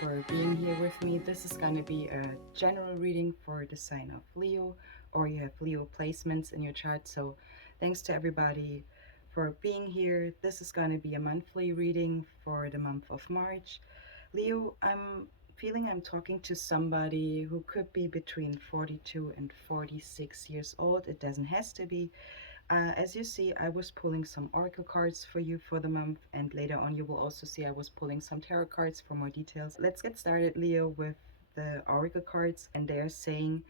for being here with me. This is going to be a general reading for the sign of Leo, or you have Leo placements in your chart. So, thanks to everybody for being here. This is going to be a monthly reading for the month of March. Leo, I'm feeling I'm talking to somebody who could be between 42 and 46 years old. It doesn't has to be. As you see, I was pulling some oracle cards for you for the month, and later on you will also see I was pulling some tarot cards for more details. Let's get started, Leo, with the oracle cards, and they're saying,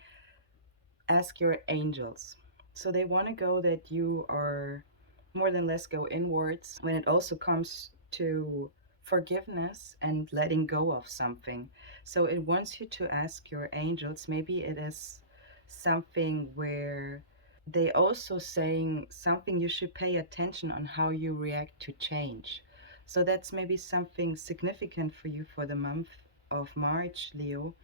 ask your angels. So they want to go that you are more than less go inwards when it also comes to forgiveness and letting go of something. So it wants you to ask your angels. Maybe it is something where they also saying something you should pay attention on how you react to change. So that's maybe something significant for you for the month of March, Leo.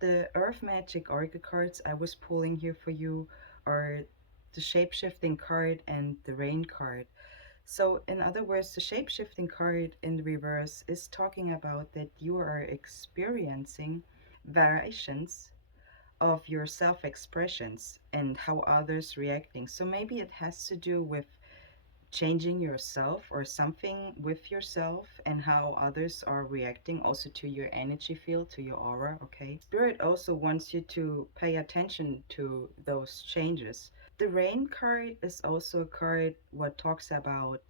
The Earth Magic Oracle cards I was pulling here for you are the Shapeshifting card and the Rain card. So, in other words, the Shapeshifting card in the reverse is talking about that you are experiencing variations of your self expressions and how others reacting. So maybe it has to do with changing yourself or something with yourself and how others are reacting also to your energy field, to your aura. Okay, spirit also wants you to pay attention to those changes. The Rain card is also a card what talks about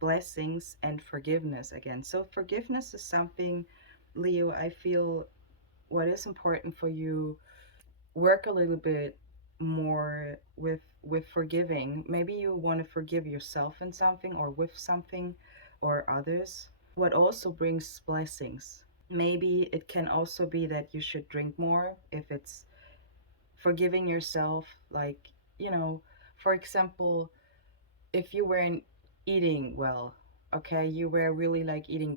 blessings and forgiveness again. So forgiveness is something, Leo, I feel what is important for you, work a little bit more with forgiving. Maybe you want to forgive yourself in something or with something or others. What also brings blessings. Maybe it can also be that you should drink more if it's forgiving yourself, like, you know, for example, if you weren't eating well, okay, you were really like eating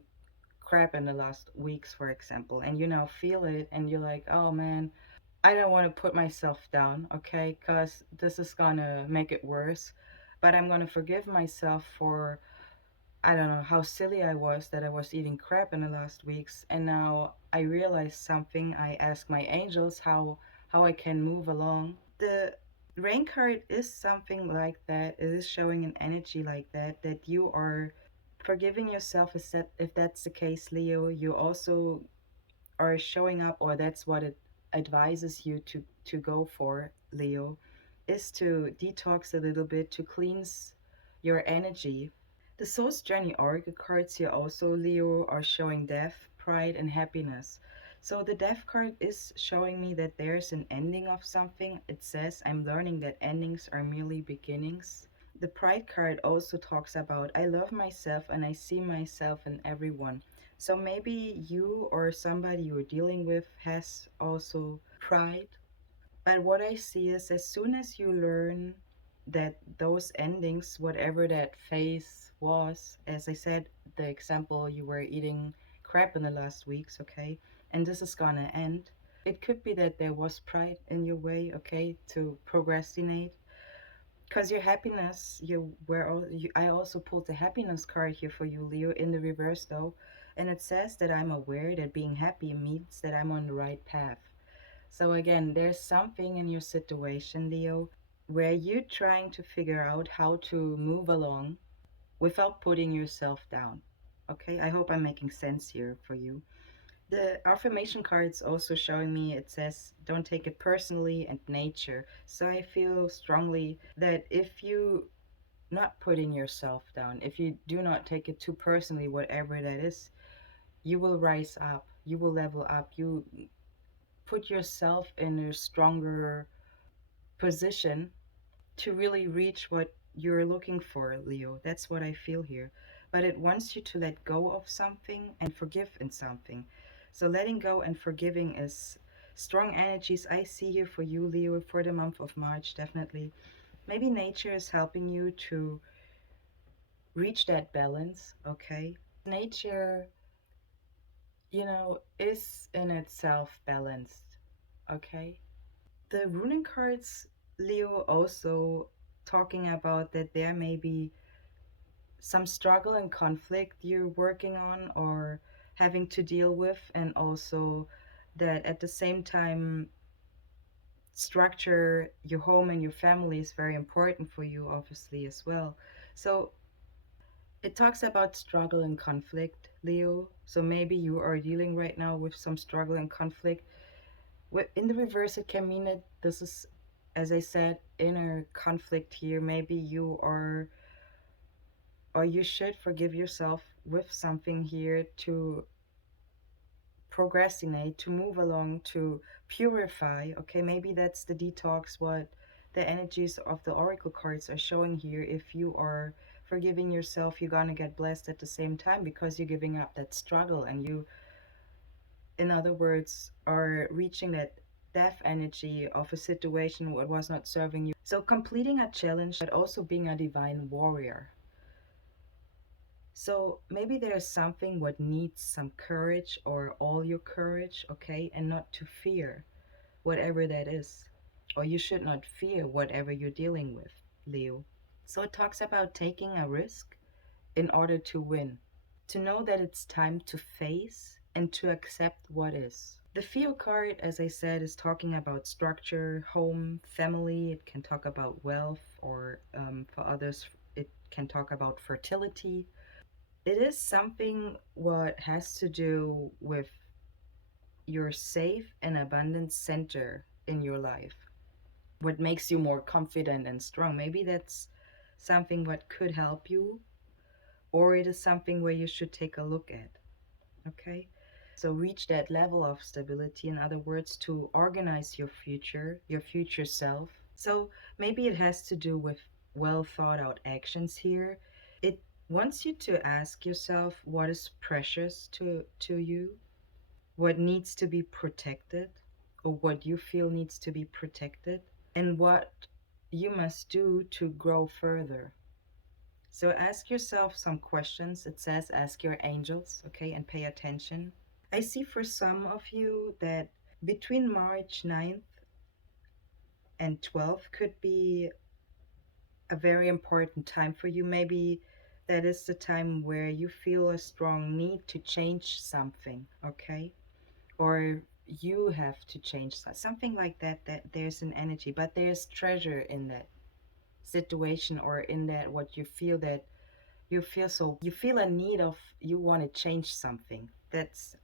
crap in the last weeks, for example, and you now feel it and you're like, oh man, I don't want to put myself down, okay, because this is gonna make it worse. But I'm gonna forgive myself for, I don't know, how silly I was that I was eating crap in the last weeks. And now I realize something. I ask my angels how I can move along. The Rain card is something like that. It is showing an energy like that, that you are forgiving yourself. Is that, if that's the case, Leo, you also are showing up, or that's what it advises you to go for, Leo, is to detox a little bit, to cleanse your energy. The Soul's Journey Oracle cards here also, Leo, are showing death, pride, and happiness. So the death card is showing me that there's an ending of something. It says, I'm learning that endings are merely beginnings. The pride card also talks about, I love myself and I see myself in everyone. So maybe you or somebody you're dealing with has also pride. But what I see is, as soon as you learn that those endings, whatever that phase was, as I said, the example, you were eating crap in the last weeks, okay, and this is gonna end. It could be that there was pride in your way, okay, to procrastinate. Because your happiness, I also pulled the happiness card here for you, Leo, in the reverse though, and it says that I'm aware that being happy means that I'm on the right path. So again, there's something in your situation, Leo, where you're trying to figure out how to move along without putting yourself down. Okay, I hope I'm making sense here for you. The affirmation card's also showing me, it says, don't take it personally and nature. So I feel strongly that if you not putting yourself down, if you do not take it too personally, whatever that is, you will rise up, you will level up, you put yourself in a stronger position to really reach what you're looking for, Leo. That's what I feel here. But it wants you to let go of something and forgive in something. So letting go and forgiving is strong energies I see here for you, Leo, for the month of March, definitely. Maybe nature is helping you to reach that balance, okay? Nature, is in itself balanced, okay? The runing cards, Leo, also talking about that there may be some struggle and conflict you're working on or having to deal with, and also that at the same time, structure your home and your family is very important for you, obviously, as well. So it talks about struggle and conflict, Leo. So maybe you are dealing right now with some struggle and conflict. In the reverse, it can mean that this is, as I said, inner conflict here. Maybe you are, or you should forgive yourself with something here to procrastinate, to move along, to purify. Okay, maybe that's the detox, what the energies of the oracle cards are showing here. If you are forgiving yourself, you're gonna get blessed at the same time because you're giving up that struggle, and you, in other words, are reaching that death energy of a situation what was not serving you. So completing a challenge, but also being a divine warrior. So maybe there's something what needs some courage or all your courage, okay, and not to fear whatever that is. Or you should not fear whatever you're dealing with, Leo. So it talks about taking a risk in order to win, to know that it's time to face and to accept what is. The Theo card, as I said, is talking about structure, home, family. It can talk about wealth, or for others, it can talk about fertility. It is something what has to do with your safe and abundant center in your life. What makes you more confident and strong. Maybe that's something what could help you, or it is something where you should take a look at. Okay? So reach that level of stability, in other words, to organize your future self. So maybe it has to do with well thought out actions here. It wants you to ask yourself what is precious to you, what needs to be protected, or what you feel needs to be protected, and what you must do to grow further. So ask yourself some questions. It says ask your angels, okay, and pay attention. I see for some of you that between March 9th and 12th could be a very important time for you. Maybe that is the time where you feel a strong need to change something, okay? Or you have to change something like that, that there's an energy, but there's treasure in that situation, or in that what you feel, that you feel, so you feel a need of, you want to change something. That's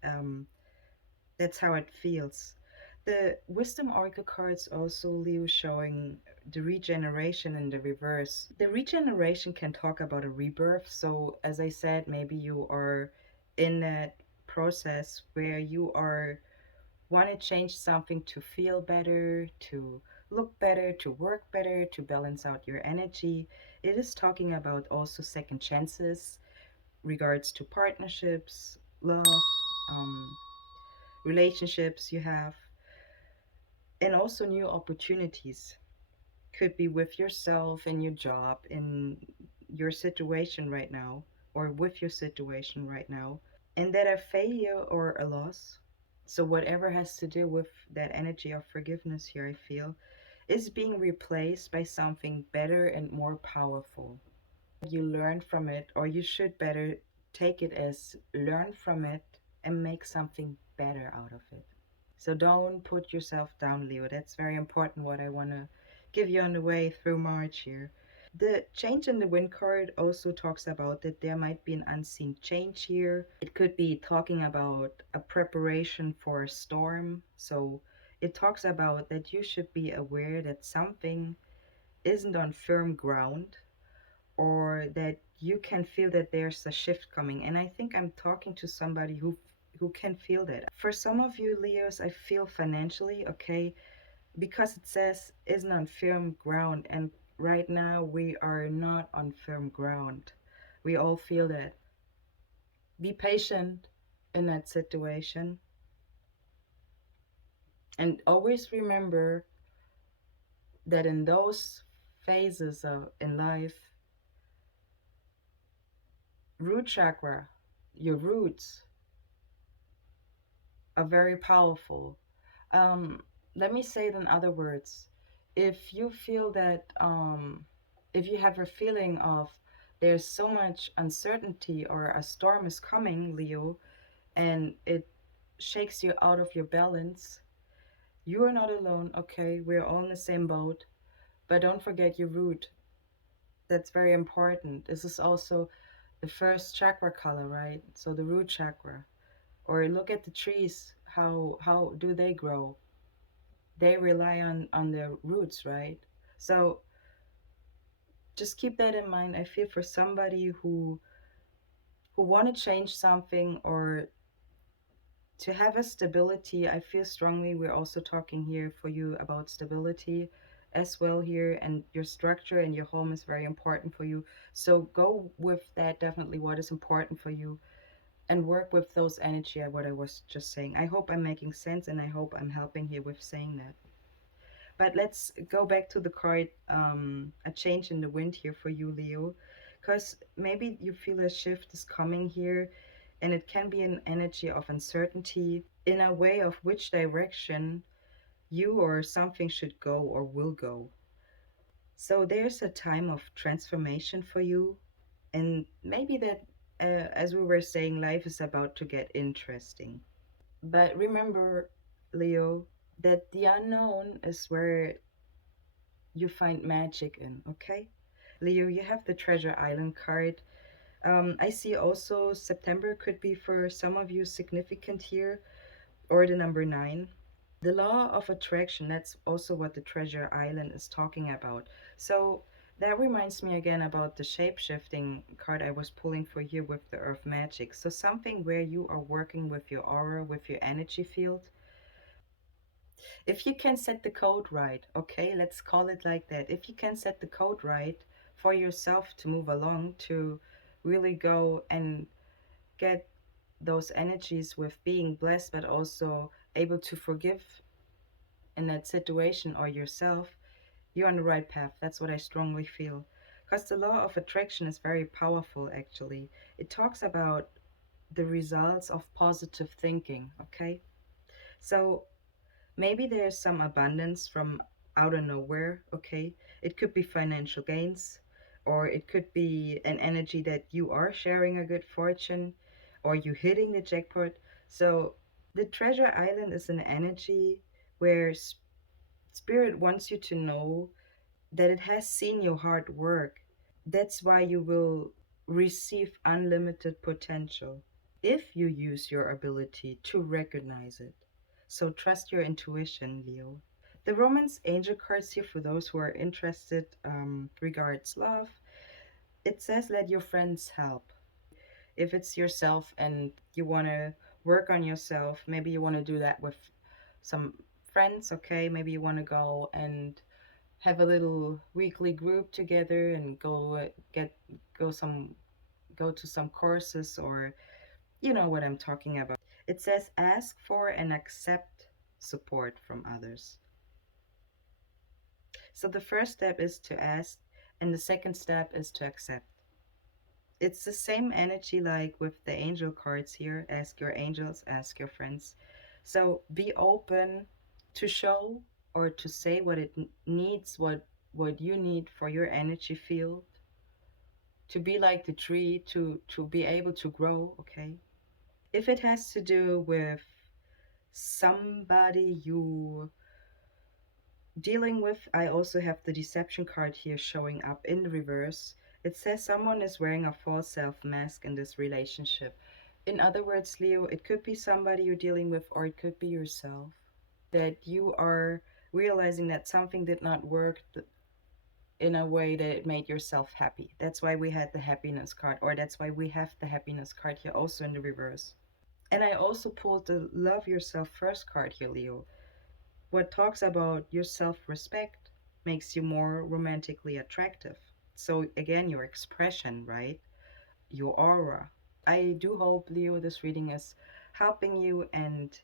how it feels. The wisdom oracle cards also, Leo, showing the regeneration in the reverse. The regeneration can talk about a rebirth. So as I said, maybe you are in that process where you are want to change something to feel better, to look better, to work better, to balance out your energy. It is talking about also second chances, regards to partnerships, love, um, relationships you have, and also new opportunities. Could be with yourself, in your job, in your situation right now, or with your situation right now. And that a failure or a loss, so whatever has to do with that energy of forgiveness here, I feel, is being replaced by something better and more powerful. You learn from it, or you should better take it as learn from it and make something better out of it. So don't put yourself down, Leo. That's very important, what I want to give you on the way through March here. The change in the wind card also talks about that there might be an unseen change here. It could be talking about a preparation for a storm. So it talks about that you should be aware that something isn't on firm ground, or that you can feel that there's a shift coming. And I think I'm talking to somebody who can feel that. For some of you Leos, I feel financially, okay, because it says isn't on firm ground, and right now we are not on firm ground. We all feel that. Be patient in that situation, and always remember that in those phases of in life, root chakra, your roots, are very powerful. Um, Let me say it in other words. If you feel that, if you have a feeling of there's so much uncertainty or a storm is coming, Leo, and it shakes you out of your balance, you are not alone, okay? We're all in the same boat. But don't forget your root. That's very important. This is also the first chakra color, right? So the root chakra. Or look at the trees. How do they grow? They rely on their roots, right? So just keep that in mind. I feel for somebody who want to change something or to have a stability, I feel strongly we're also talking here for you about stability as well here, and your structure and your home is very important for you. So go with that, definitely what is important for you, and work with those energy, what I was just saying. I hope I'm making sense, and I hope I'm helping here with saying that. But let's go back to the card, a change in the wind here for you, Leo, because maybe you feel a shift is coming here, and it can be an energy of uncertainty in a way of which direction you or something should go or will go. So there's a time of transformation for you, and maybe that, as we were saying, life is about to get interesting. But remember, Leo, that the unknown is where you find magic in, okay? Leo, you have the Treasure Island card. I see also September could be for some of you significant here, or the number nine. The law of attraction, that's also what the Treasure Island is talking about. So that reminds me again about the shape shifting card I was pulling for here with the Earth Magic. So something where you are working with your aura, with your energy field. If you can set the code right, okay, let's call it like that. If you can set the code right for yourself to move along, to really go and get those energies with being blessed, but also able to forgive in that situation or yourself, you're on the right path. That's what I strongly feel. Because the law of attraction is very powerful, actually. It talks about the results of positive thinking, okay? So maybe there's some abundance from out of nowhere, okay? It could be financial gains, or it could be an energy that you are sharing a good fortune, or you hitting the jackpot. So the Treasure Island is an energy where Spirit wants you to know that it has seen your hard work. That's why you will receive unlimited potential if you use your ability to recognize it. So trust your intuition, Leo. The Romance Angel cards here for those who are interested regards love. It says let your friends help. If it's yourself and you want to work on yourself, maybe you want to do that with some friends, okay? Maybe you want to go and have a little weekly group together and get go some go to some courses, or you know what I'm talking about. It says ask for and accept support from others. So the first step is to ask, and the second step is to accept. It's the same energy like with the angel cards here. Ask your angels, ask your friends. So be open to show or to say what it needs, what you need for your energy field, to be like the tree, to be able to grow, okay? If it has to do with somebody you dealing with, I also have the deception card here showing up in the reverse. It says someone is wearing a false self mask in this relationship. In other words, Leo, it could be somebody you're dealing with, or it could be yourself, that you are realizing that something did not work in a way that it made yourself happy. That's why we had the happiness card, or that's why we have the happiness card here also in the reverse. And I also pulled the love yourself first card here, Leo. What talks about your self respect makes you more romantically attractive. So, again, your expression, right? Your aura. I do hope, Leo, this reading is helping you. And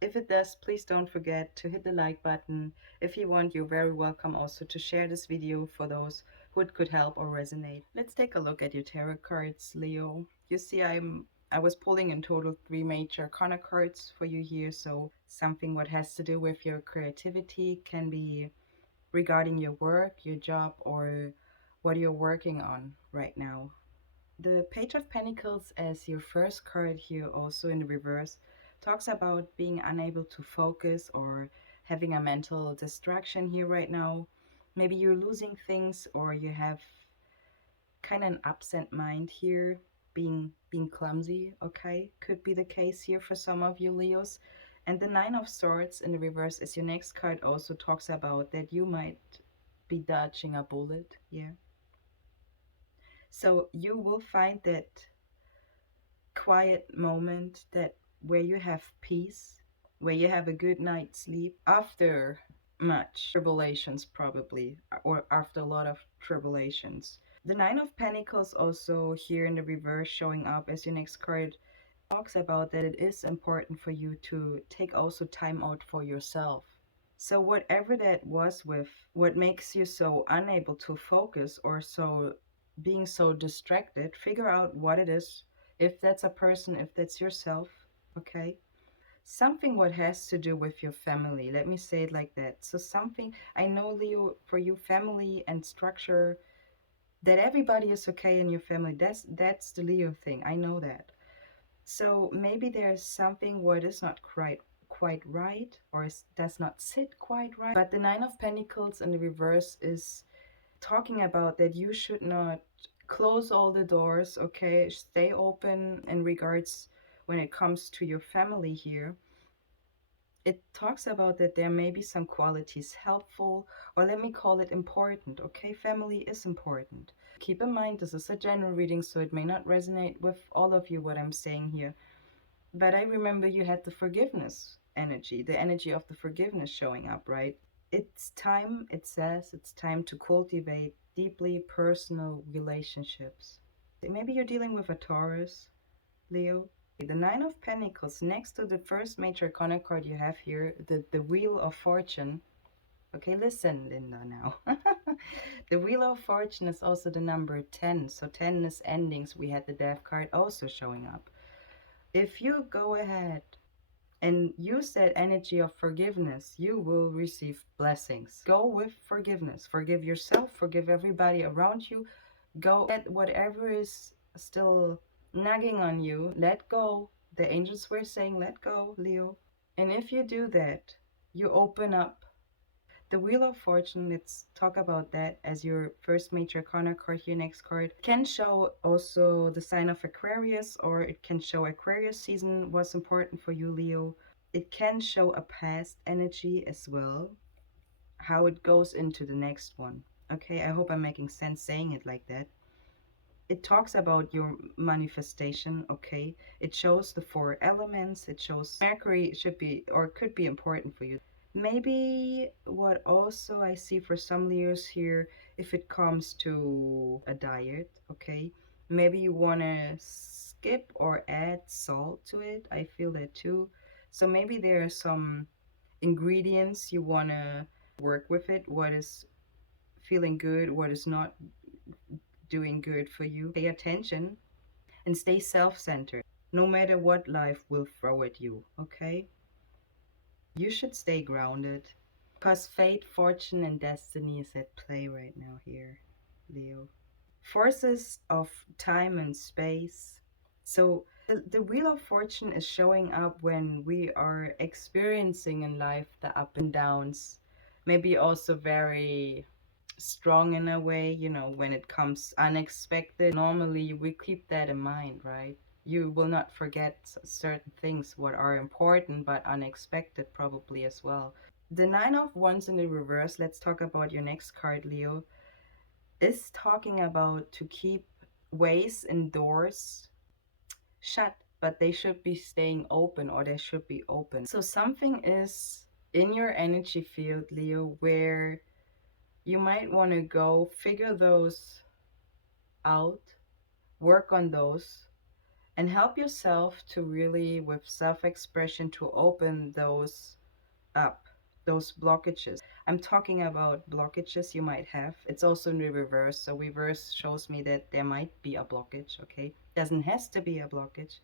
if it does, please don't forget to hit the like button. If you want, you're very welcome also to share this video for those who it could help or resonate. Let's take a look at your tarot cards, Leo. You see, I was pulling in total three major arcana cards for you here. So something what has to do with your creativity, can be regarding your work, your job, or what you're working on right now. The Page of Pentacles as your first card here, also in the reverse, talks about being unable to focus or having a mental distraction here right now. Maybe you're losing things or you have kind of an absent mind here, being clumsy, okay? Could be the case here for some of you Leos. And the Nine of Swords in the reverse is your next card, also talks about that you might be dodging a bullet, yeah. So you will find that quiet moment that where you have peace, where you have a good night's sleep after much tribulations probably, or after a lot of tribulations. The Nine of Pentacles also here in the reverse showing up as your next card talks about that it is important for you to take also time out for yourself. So whatever that was with what makes you so unable to focus or so being so distracted, figure out what it is. If that's a person, if that's yourself, okay? Something what has to do with your family. Let me say it like that. So something, I know Leo, for you, family and structure, that everybody is okay in your family. That's the Leo thing. I know that. So maybe there's something what is not quite right, or does not sit quite right. But the Nine of Pentacles in the reverse is talking about that you should not close all the doors, okay? Stay open in regards when it comes to your family here. It talks about that there may be some qualities helpful, or let me call it important, okay? Family is important. Keep in mind, this is a general reading, so it may not resonate with all of you what I'm saying here. But I remember you had the forgiveness energy, the energy of the forgiveness showing up, right? It's time, it says, it's time to cultivate deeply personal relationships. Maybe you're dealing with a Taurus, Leo. The Nine of Pentacles, next to the first major arcana card you have here, the Wheel of Fortune. Okay, listen, Linda, now. The Wheel of Fortune is also the number 10. So 10 is endings. We had the Death card also showing up. If you go ahead and use that energy of forgiveness, you will receive blessings. Go with forgiveness. Forgive yourself, forgive everybody around you. Go at whatever is still nagging on you. Let go. The angels were saying, let go, Leo. And if you do that, you open up. The Wheel of Fortune, let's talk about that as your first major arcana card here, next card. Can show also the sign of Aquarius, or it can show Aquarius season was important for you, Leo. It can show a past energy as well, how it goes into the next one. Okay, I hope I'm making sense saying it like that. It talks about your manifestation, okay? It shows the four elements. It shows Mercury should be or could be important for you. Maybe what also I see for some Leos here, if it comes to a diet, okay? Maybe you want to skip or add salt to it. I feel that too. So maybe there are some ingredients you want to work with it. What is feeling good, what is not doing good for you. Pay attention and stay self-centered no matter what life will throw at you, okay? You should stay grounded because fate, fortune, and destiny is at play right now here, Leo. Forces of time and space. So the Wheel of Fortune is showing up when we are experiencing in life the up and downs, maybe also very strong in a way, you know, when it comes unexpected. Normally we keep that in mind, right? You will not forget certain things what are important but unexpected probably as well. The Nine of Wands in the reverse, let's talk about your next card, Leo, is talking about to keep ways and doors shut, but they should be staying open, or they should be open. So something is in your energy field, Leo, where you might want to go figure those out, work on those, and help yourself to really, with self-expression, to open those up, those blockages. I'm talking about blockages you might have. It's also in the reverse. So reverse shows me that there might be a blockage, okay? Doesn't has to be a blockage.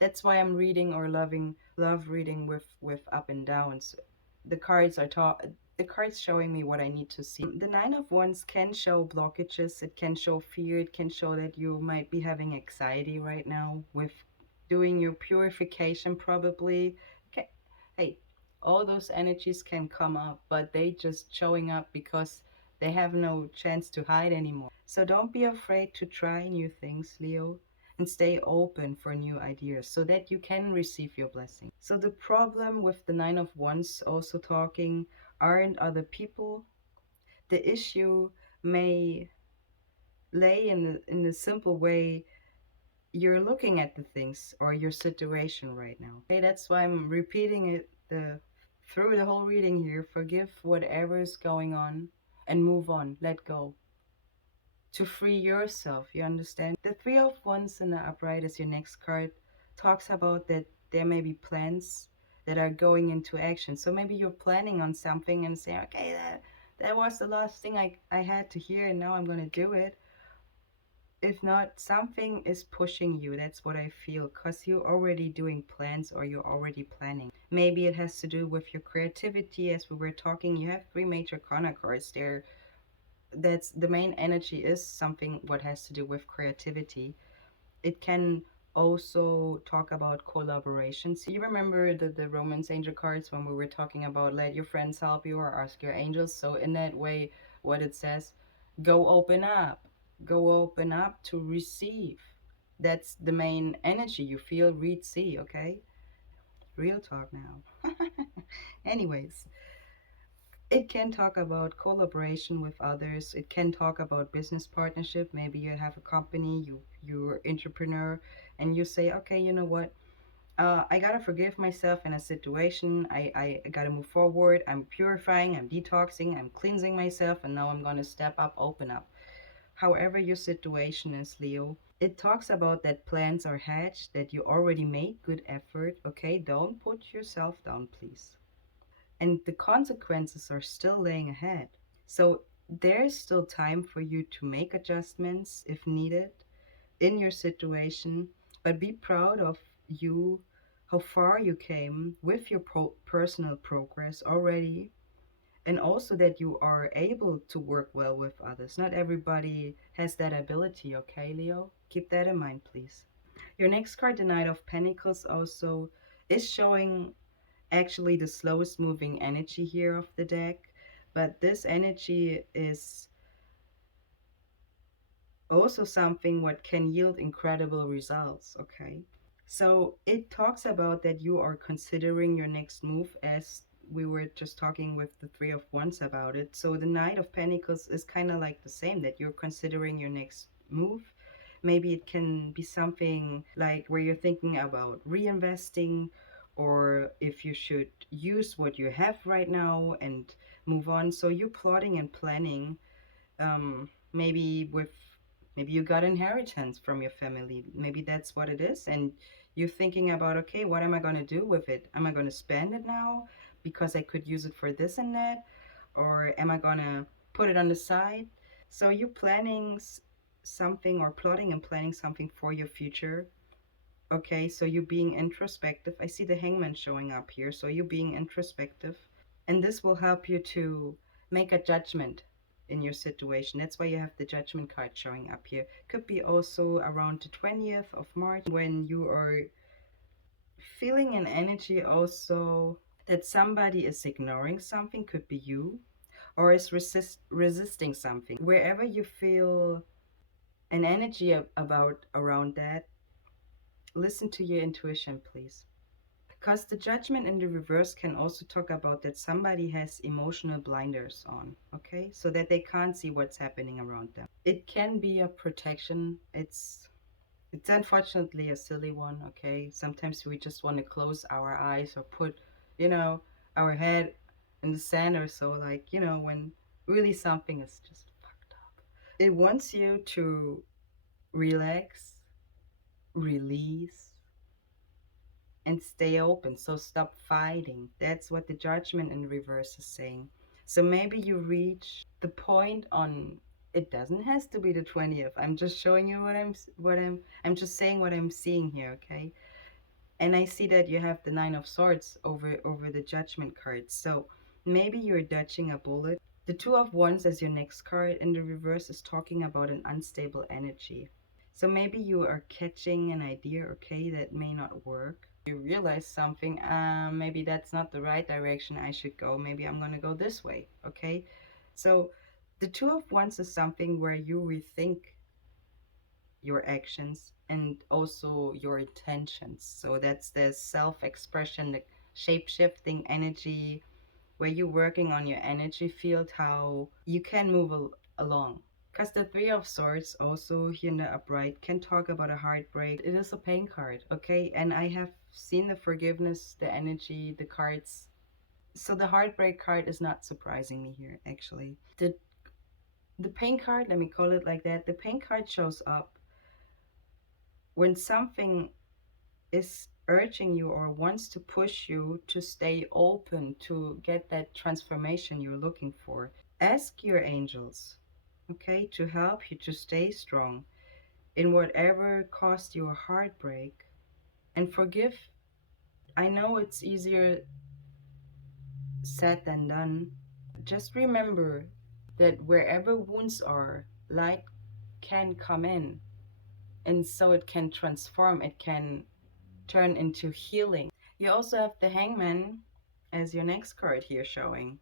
That's why I'm reading or love reading with up and downs. The cards are the card's showing me what I need to see. The Nine of Wands can show blockages, it can show fear, it can show that you might be having anxiety right now with doing your purification probably. Okay. Hey, all those energies can come up, but they just showing up because they have no chance to hide anymore. So don't be afraid to try new things, Leo, and stay open for new ideas so that you can receive your blessing. So the problem with the Nine of Wands also talking aren't other people. The issue may lay in the simple way you're looking at the things or your situation right now. Okay, that's why I'm repeating it through the whole reading here. Forgive whatever is going on and move on. Let go. To free yourself, you understand? The Three of Wands in the upright is your next card. Talks about that there may be plans that are going into action. So maybe you're planning on something and saying, okay, that was the last thing I had to hear and now I'm gonna do it. If not, something is pushing you. That's what I feel, because you're already doing plans or you're already planning. Maybe it has to do with your creativity. As we were talking, you have three major corner cards there. That's the main energy is something what has to do with creativity. It can also talk about collaborations. You remember the Romance Angel cards when we were talking about let your friends help you or ask your angels? So in that way, what it says, go open up. Go open up to receive. That's the main energy you feel, read, see, okay? Real talk now. Anyways, it can talk about collaboration with others. It can talk about business partnership. Maybe you have a company, you're entrepreneur, and you say, okay, you know what? I gotta forgive myself in a situation. I gotta move forward. I'm purifying, I'm detoxing, I'm cleansing myself, and now I'm gonna step up, open up. However, your situation is, Leo, it talks about that plans are hatched, that you already made good effort. Okay, don't put yourself down, please. And the consequences are still laying ahead. So there's still time for you to make adjustments if needed in your situation, but be proud of you, how far you came with your personal progress already, and also that you are able to work well with others. Not everybody has that ability, okay, Leo? Keep that in mind, please. Your next card, the Knight of Pentacles, also is showing actually the slowest moving energy here of the deck, but this energy is also something what can yield incredible results, okay? So it talks about that you are considering your next move, as we were just talking with the Three of Wands about it. So the Knight of Pentacles is kind of like the same, that you're considering your next move. Maybe it can be something like where you're thinking about reinvesting, or if you should use what you have right now and move on. So you're plotting and planning, maybe with, maybe you got inheritance from your family, maybe that's what it is, and you're thinking about, okay, what am I going to do with it? Am I going to spend it now because I could use it for this and that, or am I going to put it on the side? So you're planning something, or plotting and planning something for your future. Okay, so you're being introspective. I see the Hangman showing up here, so you're being introspective, and this will help you to make a judgment in your situation. That's why you have the Judgment card showing up here. Could be also around the 20th of March, when you are feeling an energy also that somebody is ignoring something. Could be you, or is resisting something. Wherever you feel an energy about around that, listen to your intuition, please. Because the Judgment in the reverse can also talk about that somebody has emotional blinders on, okay? So that they can't see what's happening around them. It can be a protection. It's unfortunately a silly one, okay? Sometimes we just want to close our eyes or put, you know, our head in the sand or so, like, when really something is just fucked up. It wants you to relax, release, and stay open. So stop fighting. That's what the Judgment in reverse is saying. So maybe you reach the point on, it doesn't has to be the 20th. I'm just showing you I'm just saying what I'm seeing here, okay? And I see that you have the Nine of Swords over the Judgment card. So Maybe you're dodging a bullet. The Two of Wands as your next card in the reverse is talking about an unstable energy. So maybe you are catching an idea, okay, that may not work. You realize something, maybe that's not the right direction I should go. Maybe I'm gonna go this way, okay? So the Two of Wands is something where you rethink your actions and also your intentions. So that's the self-expression, the shape-shifting energy, where you're working on your energy field, how you can move along. Because the Three of Swords, also here in the upright, can talk about a heartbreak. It is a pain card, okay? And I have seen the forgiveness, the energy, the cards. So the heartbreak card is not surprising me here, actually. The pain card, let me call it like that, the pain card shows up when something is urging you or wants to push you to stay open to get that transformation you're looking for. Ask your angels, okay, to help you to stay strong in whatever caused you a heartbreak, and forgive. I know it's easier said than done. Just remember that wherever wounds are, light can come in, and so it can transform, it can turn into healing. You also have the Hangman as your next card here showing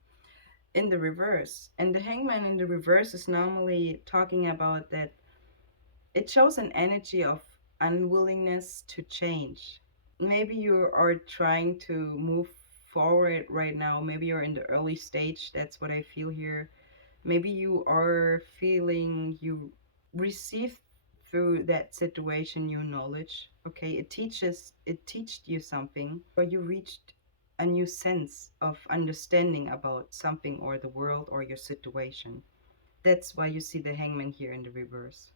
in the reverse. And the Hangman in the reverse is normally talking about that it shows an energy of unwillingness to change. Maybe you are trying to move forward right now. Maybe you're in the early stage. That's what I feel here. Maybe you are feeling you receive through that situation new knowledge. Okay, it teached you something, or you reached a new sense of understanding about something or the world or your situation. That's why you see the Hangman here in the reverse.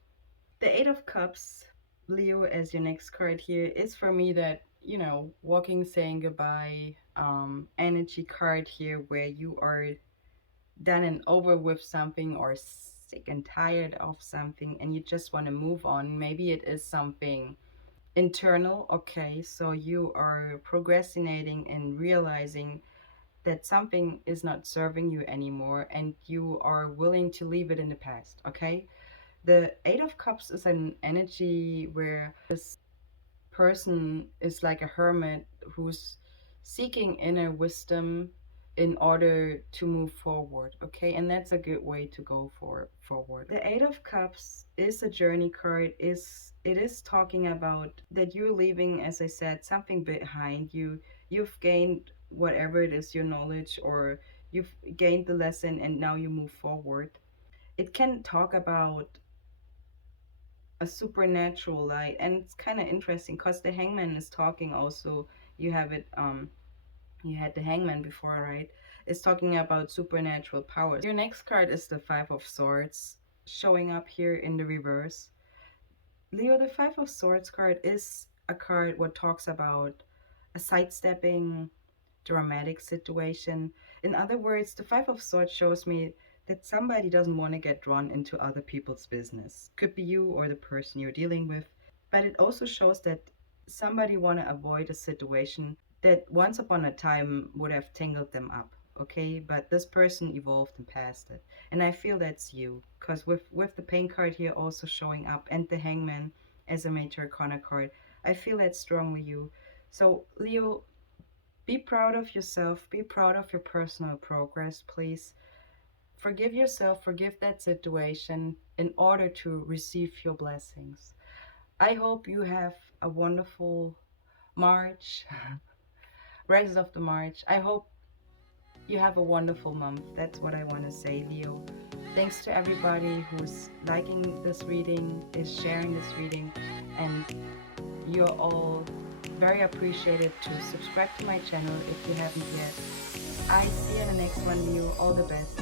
The Eight of Cups, Leo, as your next card here, is for me that, walking, saying goodbye, energy card here where you are done and over with something or sick and tired of something and you just want to move on. Maybe it is something internal, okay, so you are procrastinating and realizing that something is not serving you anymore and you are willing to leave it in the past, okay? The Eight of Cups is an energy where this person is like a hermit who's seeking inner wisdom in order to move forward, okay? And that's a good way to go forward. The Eight of Cups is a journey card. It is talking about that you're leaving, as I said, something behind you. You've gained whatever it is, your knowledge, or you've gained the lesson and now you move forward. It can talk about a supernatural light, and it's kind of interesting because the Hangman is talking also. You have it, you had the Hangman before, right? It's talking about supernatural powers. Your next card is the Five of Swords, showing up here in the reverse. Leo, the Five of Swords card is a card what talks about a sidestepping dramatic situation. In other words, the Five of Swords shows me that somebody doesn't want to get drawn into other people's business. Could be you or the person you're dealing with. But it also shows that somebody want to avoid a situation that once upon a time would have tangled them up. Okay, but this person evolved and passed it, and I feel that's you, because with the pain card here also showing up and the Hangman as a major arcana card, I feel that's strongly you. So Leo, be proud of yourself. Be proud of your personal progress, please. Forgive yourself, forgive that situation in order to receive your blessings. I hope you have a wonderful March, rest of the March. I hope you have a wonderful month. That's what I want to say, Leo. Thanks to everybody who's liking this reading, is sharing this reading, and you're all very appreciated to subscribe to my channel if you haven't yet. I see you in the next one, Leo. All the best.